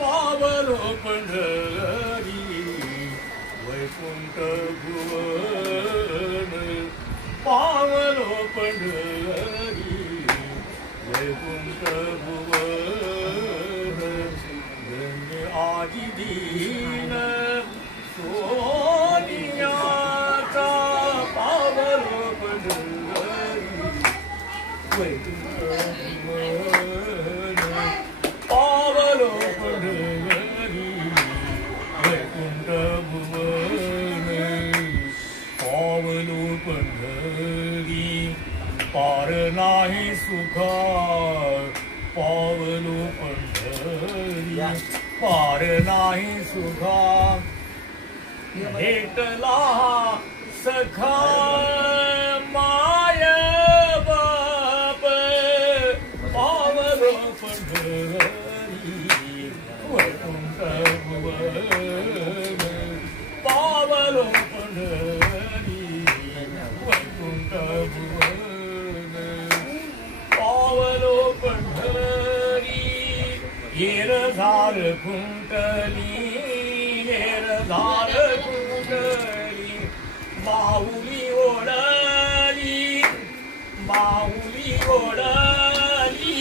पावलो पंढरी वैकुंठ भुवन पावलो पंढरी वैकुंठ भुवन धन्य आदि दीन सोनियाचा पावलो पंढरी वैकुंठ भुवन पावलो पंढरी वैकुंठ भुवन पावलो पंढरी पार नाही सुखा पावलो पंढरी पार नाही सुखा भेटला सखा माय बाप पावलो पंढरी वैकुंठ भुवन पावलो पंढरी वैकुंठ भुवन पावलो पंढरी येर झार कुंटली येर झार कुंटली माऊली ओढली माऊली ओढली